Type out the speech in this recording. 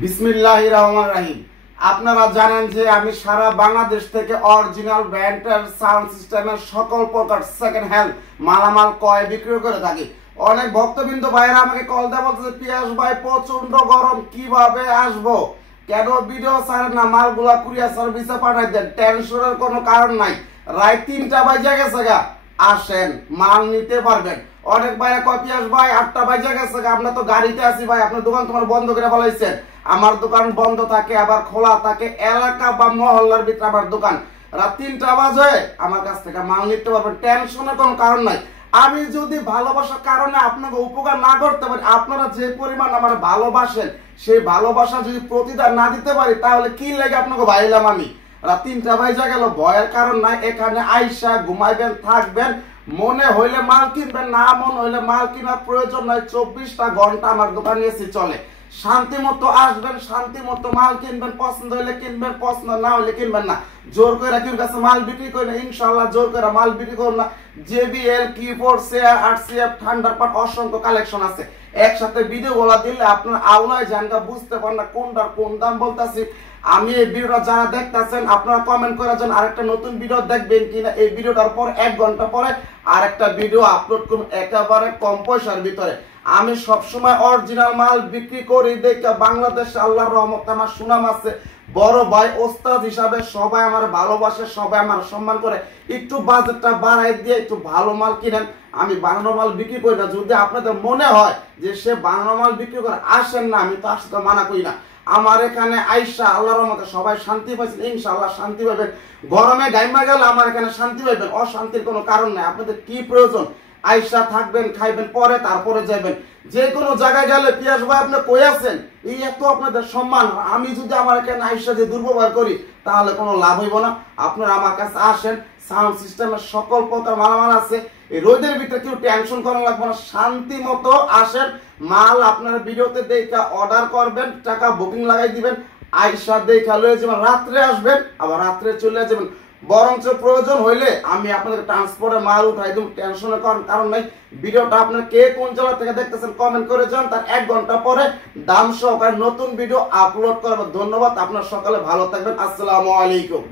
বিসমিল্লাহির রহমানির রহিম। আপনারা জানেন যে আমি সারা বাংলাদেশ থেকে অরিজিনাল ব্র্যান্ডের সাউন্ড সিস্টেমের সকল প্রকার সেকেন্ড হ্যান্ড মালামাল ক্রয় বিক্রয় করে থাকি। অনেক ভক্তবৃন্দ ভাইরা আমাকে কল দেয় বলতেছে, পিয়াস ভাই প্রচন্ড গরম, কিভাবে আসবো, কেন ভিডিও ছাড়েন না, মালগুলা কুরিয়ার সার্ভিসে পাঠাই দেন, টেনশনের কোনো কারণ নাই, রাত 3টা বাজে গেছে গা, আসেন মাল নিতে পারবেন। অনেক ভাইরা কয় পিয়াস ভাই 8টা বাজে গেছে গা, আমরা তো গাড়িতে আছি ভাই, আপনার দোকান তোমার বন্ধ করে ফেলাইছেন। আমার দোকান বন্ধ থাকে আবার খোলা থাকে, এলাকা বা মহল্লার ভিতরে আমার দোকান। রাত 3টা বাজে আমার কাছ থেকে মাল নিতে পারবেন, টেনশনের কোনো কারণ নাই। আমি যদি ভালোবাসার কারণে আপনাকে উপকার না করতে পারি, আপনারা যে পরিমাণ আমার ভালোবাসেন সেই ভালোবাসা যদি প্রতিদান না দিতে পারি, তাহলে কি লাগে আপনাকে ভাইলাম আমি। রাত 3টা বাজে গেল, ভয়ের কারণ নাই, এখানে আইসা ঘুমাইবেন থাকবেন, মনে হইলে মাল কিনবেন, না মনে হইলে মাল কেনার প্রয়োজন নয়। 24টা ঘন্টা আমার দোকানে এসে চলে, শান্তি মতো আসবেন, শান্তি মতো মাল কিনবেন, পছন্দ হইলে কিনবেন, পছন্দ না হইলে কিনবেন না। জোর করে কেউ কাছে মাল বিক্রি করে না, ইনশাল্লাহ জোর করে মাল বিক্রি করুন না। JBL Keyboard Share RCF Thunderbird অসংখ্য কালেকশন আছে, একসাথে ভিডিও গুলা দিলে আপনার আওলায় জানটা বুঝতে পারেন না কোনটার কোন দাম বলতেছি। আমি এই ভিডিওটা যারা দেখতেছেন আপনারা কমেন্ট করে যান আরেকটা নতুন ভিডিও দেখবেন কিনা। এই ভিডিওটার পর 1 ঘন্টা পরে আরেকটা ভিডিও আপলোড করুন একেবারে কম পয়সার ভিতরে। আমি সবসময় অরিজিনাল মাল বিক্রি করি দেখে বাংলাদেশে আল্লাহর রহমতে আমার সুনাম আছে। বড় ভাই ওস্তাদ হিসাবে সবাই আমার ভালোবাসে, সবাই আমার সম্মান করে। একটু বাজেটটা বাড়াই দিয়ে একটু ভালো মাল কিনেন, আমি বানানো মাল বিক্রি করি না। যদি আপনাদের মনে হয় যে সে বানানো মাল বিক্রি করে, আসেন না, আমি তো আসতে মানা করি না। আমার এখানে আইসা আল্লাহর রহমতে সবাই শান্তি পাইছেন, ইনশাআল্লাহ শান্তি পাবেন। গরমে গাইমা গেল আমার এখানে শান্তি পাইবেন, অশান্তির কোনো কারণ নাই। আপনাদের কি প্রয়োজন, আইসা থাকবেন, খাইবেন, পরে তারপরে যাবেন। যে কোনো জায়গায় গেলে পিয়াস ভাই আপনি কই আছেন, এই এত আপনাদের সম্মান। আমি যদি আমার এখানে আইসা যে দুর্ব্যবহার করি তাহলে কোনো লাভ হইব না। আপনারা আমার কাছে আসেন, সাউন্ড সিস্টেমের সকল প্রকার মালামাল আছে। এই রোদের ভিতরে কেউ টেনশন করা লাগবে না, শান্তি মতো আসেন। মাল আপনারা ভিডিওতে দেখা অর্ডার করবেন, টাকা বুকিং লাগাই দিবেন, আইসা দেখা লয়ে যাবেন, রাত্রে আসবেন আবার রাত্রে চলে যাবেন। বরঞ্চ প্রয়োজন হইলে আমি আপনাদের ট্রান্সপোর্টে মাল উঠাই দিব, টেনশনের কারণ নাই। ভিডিওটা আপনার কে কোন জায়গা থেকে দেখতেছেন কমেন্ট করে যান, তার 1 ঘন্টা পরে দাম সহকারে নতুন ভিডিও আপলোড করব। ধন্যবাদ, আপনার সকালে ভালো থাকবেন। আসসালামু আলাইকুম।